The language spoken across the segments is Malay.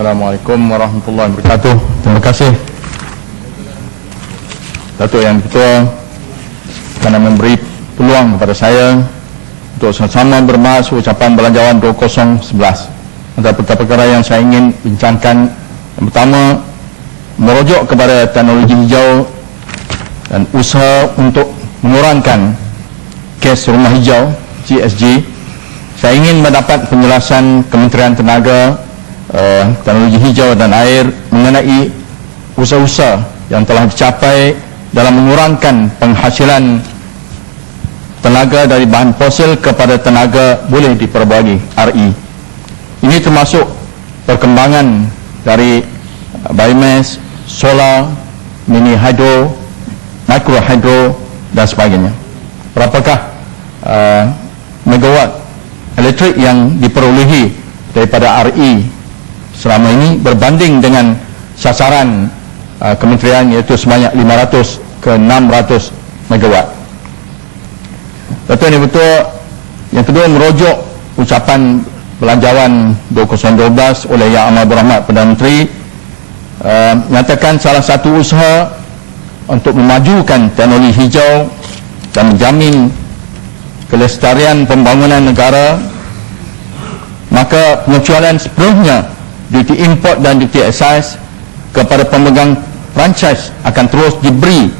Assalamualaikum warahmatullahi wabarakatuh. Terima kasih Datuk Yang Ketua kerana memberi peluang kepada saya untuk sama-sama berbahas ucapan Belanjawan 2011. Antara perkara-perkara yang saya ingin bincangkan, yang pertama, merujuk kepada teknologi hijau dan usaha untuk mengurangkan kes rumah hijau GSG. Saya ingin mendapat penjelasan Kementerian Tenaga, Teknologi Hijau dan Air mengenai usaha-usaha yang telah dicapai dalam mengurangkan penghasilan tenaga dari bahan fosil kepada tenaga boleh diperbagi RE. Ini termasuk perkembangan dari biomass, solar, mini hydro, micro hydro dan sebagainya. Berapakah megawatt elektrik yang diperolehi daripada RE selama ini berbanding dengan sasaran kementerian, iaitu sebanyak 500 ke 600 megawatt. Betul ini betul. Yang kedua, merujuk ucapan Belanjawan 2012 oleh Yang Amat Berhormat Perdana Menteri, menyatakan salah satu usaha untuk memajukan teknologi hijau dan menjamin kelestarian pembangunan negara, maka pengecualian sepenuhnya duty import dan duty excise kepada pemegang franchise akan terus diberi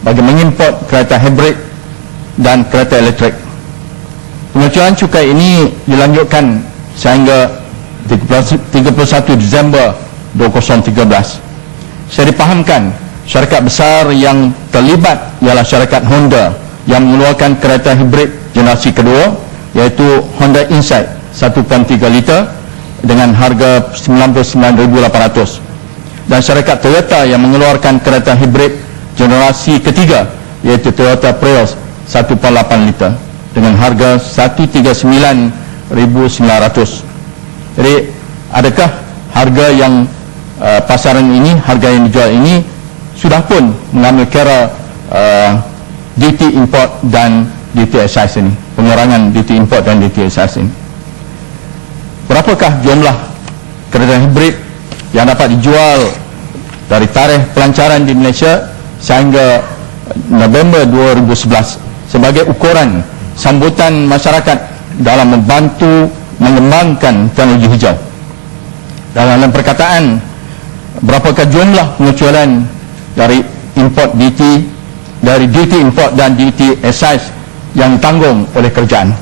bagi mengimport kereta hybrid dan kereta elektrik. Pengecualian cukai ini dilanjutkan sehingga 31 Disember 2013. Saya dipahamkan syarikat besar yang terlibat ialah syarikat Honda yang mengeluarkan kereta hibrid generasi kedua, iaitu Honda Insight 1.3 liter dengan harga 99,800, dan syarikat Toyota yang mengeluarkan kereta hibrid generasi ketiga, iaitu Toyota Prius 1.8 liter dengan harga 139,900. Jadi adakah harga yang pasaran ini, harga yang dijual ini sudah pun mengambil kira duty import dan duty excise ini, pengurangan duty import dan duty excise ini? Berapakah jumlah kereta hibrid yang dapat dijual dari tarikh pelancaran di Malaysia sehingga November 2011 sebagai ukuran sambutan masyarakat dalam membantu mengembangkan teknologi hijau? Dalam perkataan, berapakah jumlah pengecualian dari import duty, dari duty import dan duty excise yang ditanggung oleh kerajaan?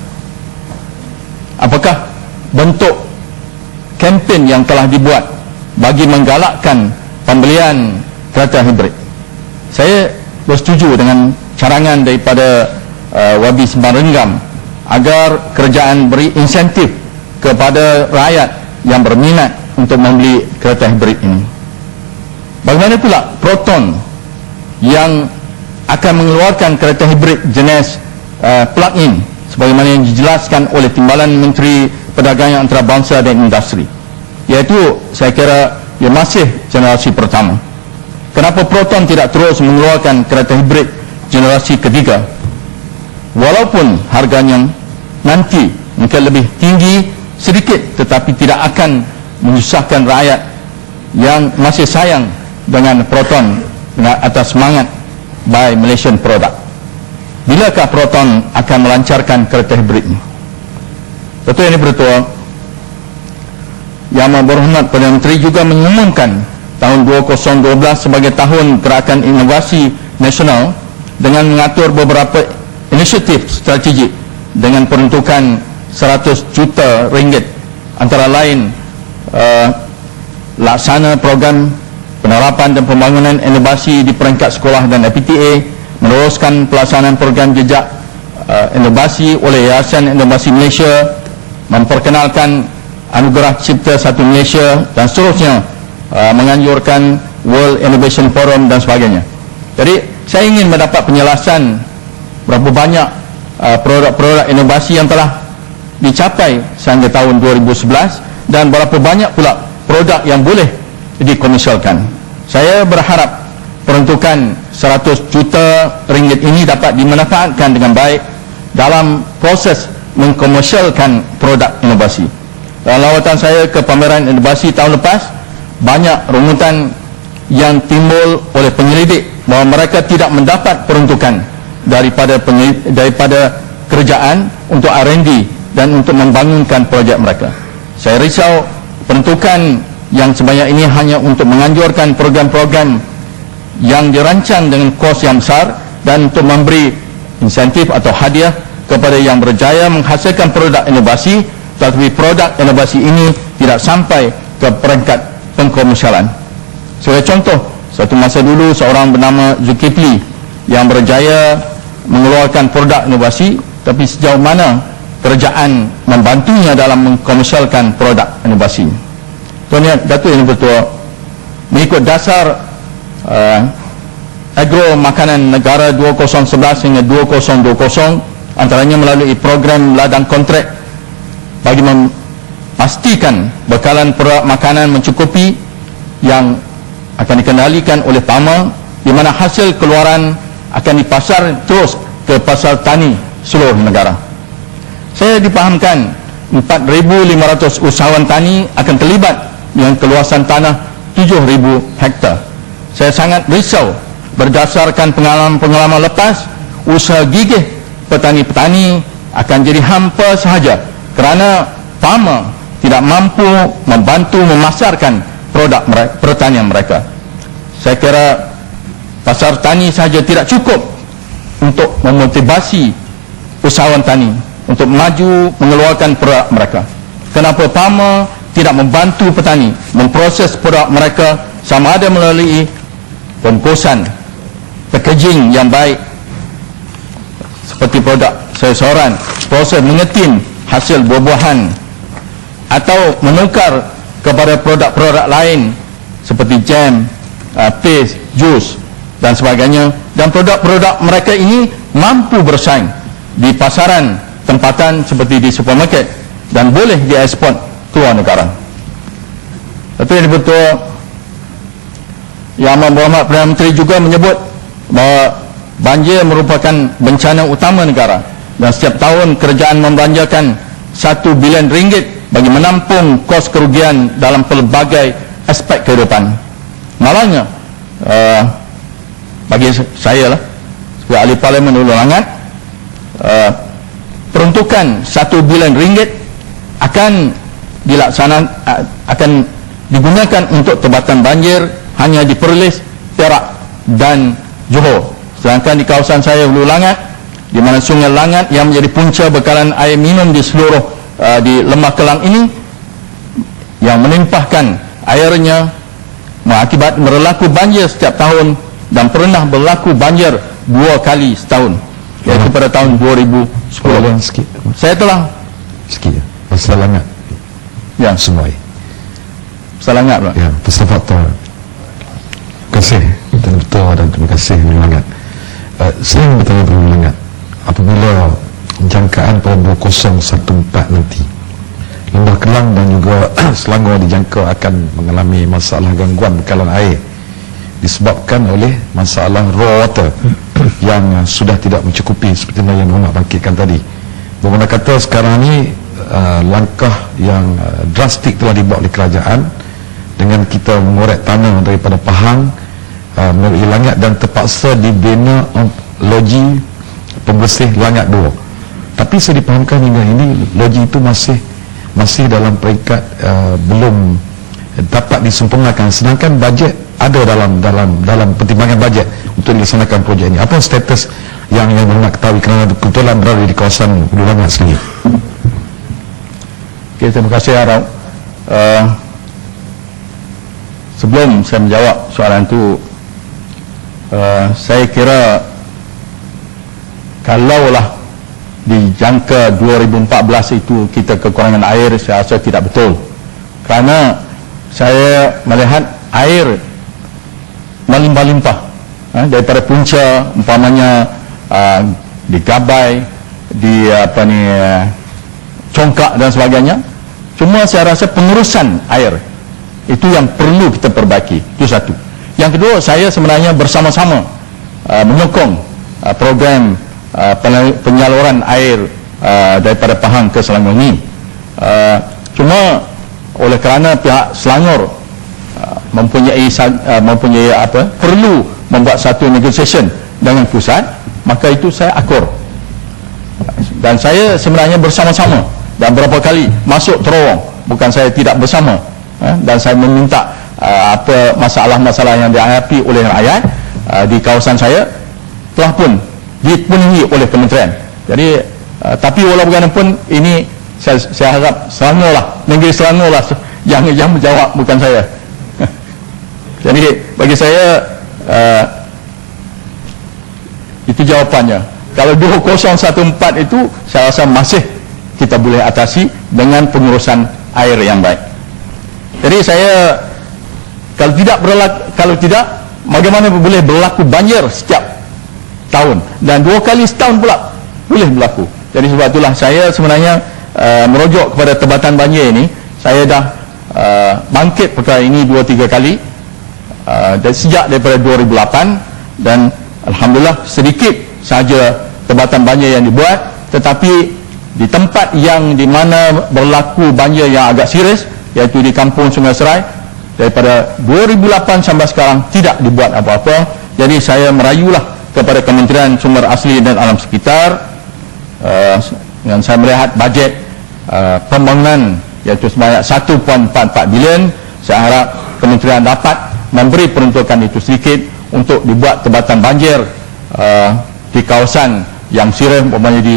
Apakah bentuk kempen yang telah dibuat bagi menggalakkan pembelian kereta hibrid? Saya bersetuju dengan carangan daripada Wabi Sembang Renggam agar kerajaan beri insentif kepada rakyat yang berminat untuk membeli kereta hibrid ini. Bagaimana pula Proton yang akan mengeluarkan kereta hibrid jenis plug-in sebagaimana yang dijelaskan oleh Timbalan Menteri Perdagangan Antarabangsa dan Industri, iaitu saya kira ia masih generasi pertama. Kenapa Proton tidak terus mengeluarkan kereta hibrid generasi ketiga, walaupun harganya nanti mungkin lebih tinggi sedikit, tetapi tidak akan menyusahkan rakyat yang masih sayang dengan Proton dengan atas semangat buy Malaysian product? Bilakah Proton akan melancarkan kereta hibrid ini? Betul ini betul. Yang Amat Berhormat Perdana Menteri juga mengumumkan tahun 2012 sebagai tahun gerakan inovasi nasional dengan mengatur beberapa inisiatif strategik dengan peruntukan 100 juta ringgit, antara lain laksana program penerapan dan pembangunan inovasi di peringkat sekolah dan APTA, meneruskan pelaksanaan program jejak inovasi oleh Yayasan Inovasi Malaysia, memperkenalkan Anugerah Cipta Satu Malaysia dan seterusnya, menganjurkan World Innovation Forum dan sebagainya. Jadi saya ingin mendapat penjelasan berapa banyak produk-produk inovasi yang telah dicapai sehingga tahun 2011 dan berapa banyak pula produk yang boleh dikomersialkan. Saya berharap peruntukan 100 juta ringgit ini dapat dimanfaatkan dengan baik dalam proses mengkomersialkan produk inovasi. Dalam lawatan saya ke pameran inovasi tahun lepas, banyak rungutan yang timbul oleh penyelidik bahawa mereka tidak mendapat peruntukan daripada kerajaan untuk R&D dan untuk membangunkan projek mereka. Saya risau peruntukan yang sebanyak ini hanya untuk menganjurkan program-program yang dirancang dengan kos yang besar dan untuk memberi insentif atau hadiah kepada yang berjaya menghasilkan produk inovasi, tetapi produk inovasi ini tidak sampai ke peringkat pengkomersialan. Sebagai contoh, satu masa dulu seorang bernama Zulkifli yang berjaya mengeluarkan produk inovasi, tapi sejauh mana kerajaan membantunya dalam mengkomersialkan produk inovasi. Tuan Datuk Yang Bertua, mengikut dasar Agro Makanan Negara 2011 hingga 2020, antaranya melalui program ladang kontrak bagi memastikan bekalan produk makanan mencukupi yang akan dikendalikan oleh PAMA, di mana hasil keluaran akan dipasar terus ke pasar tani seluruh negara. Saya dipahamkan 4,500 usahawan tani akan terlibat dengan keluasan tanah 7,000 hektar. Saya sangat risau berdasarkan pengalaman lepas, usaha gigih petani-petani akan jadi hampa sahaja kerana PAMA tidak mampu membantu memasarkan produk pertanian mereka. Saya kira pasar tani sahaja tidak cukup untuk memotivasi usahawan tani untuk maju mengeluarkan produk mereka. Kenapa PAMA tidak membantu petani memproses produk mereka sama ada melalui pembungkusan, packaging yang baik seperti produk sayur-sayuran, proses mengetin hasil buah-buahan, atau menukar kepada produk-produk lain seperti jam, paste, jus dan sebagainya, dan produk-produk mereka ini mampu bersaing di pasaran tempatan seperti di supermarket dan boleh dieksport keluar negara. Tapi yang betul, Yang Amat Berhormat Perdana Menteri juga menyebut bahawa banjir merupakan bencana utama negara dan setiap tahun kerajaan membelanjakan 1 bilion ringgit bagi menampung kos kerugian dalam pelbagai aspek kehidupan. Malangnya, bagi saya lah, sebagai ahli Parlimen Hulu Langat, peruntukan 1 bilion ringgit akan akan digunakan untuk tebatan banjir hanya di Perlis, Perak dan Johor. Sedangkan di kawasan saya Hulu Langat, di mana Sungai Langat yang menjadi punca bekalan air minum di seluruh di Lembah Kelang ini, yang melimpahkan airnya mengakibat berlaku banjir setiap tahun dan pernah berlaku banjir 2 kali setahun, iaitu pada tahun 2010. Saya telah sikit ya, pasal Langat ya, Sungai pasal Langat pula. ya, pasal faktor. Terima kasih Tuan Ketua dan terima kasih Hulu Langat. Saya ingin bertanya Hulu Langat, apabila jangkaan pada 2014 nanti Lembah Kelang dan juga Selangor dijangka akan mengalami masalah gangguan bekalan air disebabkan oleh masalah raw water yang sudah tidak mencukupi seperti yang Muhammad bangkitkan tadi. Bagaimana kata sekarang ni langkah yang drastik telah dibuat oleh kerajaan dengan kita mengorek tanah daripada Pahang melalui Langat dan terpaksa dibina loji pembersih Langat 2. Tapi saya dipahamkan hingga ini loji itu masih dalam peringkat belum dapat disempurnakan, sedangkan bajet ada dalam pertimbangan bajet untuk dilaksanakan projek ini. Apa status yang nak ketahui kerana kebetulan berada di kawasan Hulu Langat sendiri? Okay, terima kasih Arab. Sebelum saya menjawab soalan itu, saya kira kalaulah dijangka 2014 itu kita kekurangan air, saya rasa tidak betul, kerana saya melihat air melimpah-limpah daripada punca, umpamanya di Gabai, di Congkak dan sebagainya. Cuma saya rasa pengurusan air itu yang perlu kita perbaiki. Itu satu. Yang kedua, saya sebenarnya bersama-sama menyokong program penyaluran air daripada Pahang ke Selangor ini. Cuma oleh kerana pihak Selangor mempunyai perlu membuat satu negotiation dengan pusat, maka itu saya akur. Dan saya sebenarnya bersama-sama dan berapa kali masuk terowong, bukan saya tidak bersama, dan saya meminta apa masalah-masalah yang dihadapi oleh rakyat di kawasan saya telah pun dipenuhi oleh kementerian. Jadi tapi walau bagaimanapun ini saya harap Selangor lah, negeri Selangor lah yang menjawab, bukan saya. Jadi bagi saya itu jawapannya. Kalau 2014 itu saya rasa masih kita boleh atasi dengan pengurusan air yang baik. Jadi saya kalau tidak bagaimana boleh berlaku banjir setiap tahun, dan 2 kali setahun pula boleh berlaku. Jadi sebab itulah saya sebenarnya merujuk kepada tebatan banjir ini. Saya dah bangkit perkara ini 2-3 kali sejak daripada 2008, dan alhamdulillah sedikit saja tebatan banjir yang dibuat, tetapi di tempat yang di mana berlaku banjir yang agak serius, iaitu di kampung Sungai Serai, daripada 2008 sampai sekarang tidak dibuat apa-apa. Jadi saya merayulah kepada Kementerian Sumber Asli dan Alam Sekitar, dan saya melihat bajet pembangunan iaitu sebanyak 1.44 bilion. Saya harap kementerian dapat memberi peruntukan itu sedikit untuk dibuat tebatan banjir di kawasan yang serius, umpamanya di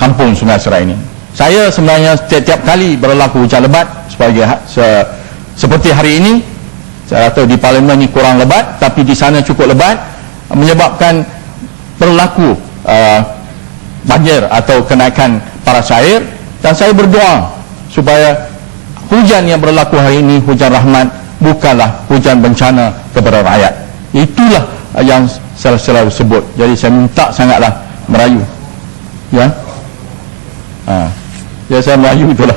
kampung Sungai Serai ini. Saya sebenarnya setiap kali berlaku hujan lebat seperti hari ini, saya tahu di Parlimen ini kurang lebat, tapi di sana cukup lebat, menyebabkan berlaku banjir atau kenaikan paras air, dan saya berdoa supaya hujan yang berlaku hari ini hujan rahmat, bukanlah hujan bencana kepada rakyat. Itulah yang saya selalu sebut. Jadi saya minta sangatlah merayu, ya, ya saya merayu itulah.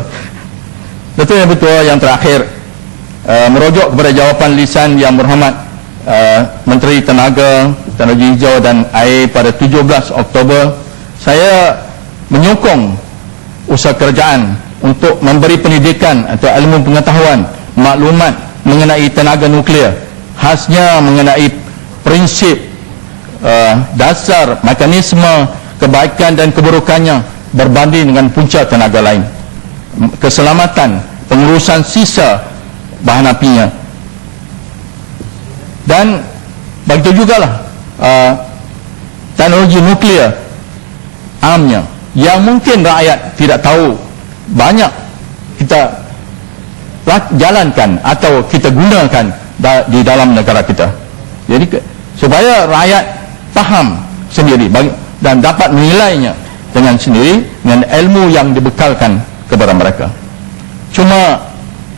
Betul yang betul. Yang terakhir, merujuk kepada jawapan lisan Yang Berhormat Menteri Tenaga, Teknologi Hijau dan Air pada 17 Oktober, saya menyokong usaha kerajaan untuk memberi pendidikan atau ilmu pengetahuan, maklumat mengenai tenaga nuklear, khasnya mengenai prinsip, dasar, mekanisme, kebaikan dan keburukannya berbanding dengan punca tenaga lain, keselamatan, pengurusan sisa bahan apinya, dan begitu jugalah teknologi nuklear amnya yang mungkin rakyat tidak tahu, banyak kita jalankan atau kita gunakan di dalam negara kita. Jadi supaya rakyat faham sendiri dan dapat menilainya dengan sendiri dengan ilmu yang dibekalkan kepada mereka. Cuma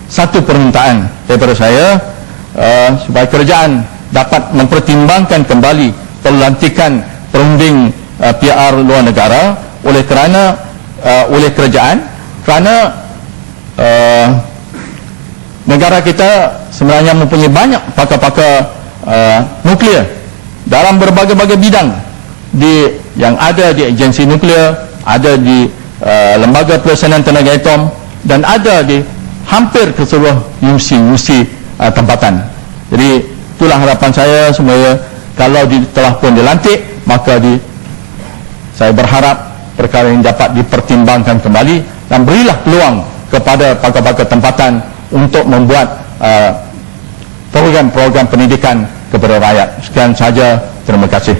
satu permintaan daripada saya, supaya kerajaan dapat mempertimbangkan kembali pelantikan perunding PR luar negara oleh kerajaan, kerana negara kita sebenarnya mempunyai banyak pakar-pakar nuklear dalam berbagai-bagai bidang yang ada di agensi nuklear, ada di lembaga pelaksanaan tenaga atom, dan ada di hampir ke seluruh universiti tempatan. Jadi itulah harapan saya, supaya kalau telah pun dilantik, maka saya berharap perkara ini dapat dipertimbangkan kembali, dan berilah peluang kepada pakar-pakar tempatan untuk membuat program-program pendidikan kepada rakyat. Sekian saja, terima kasih.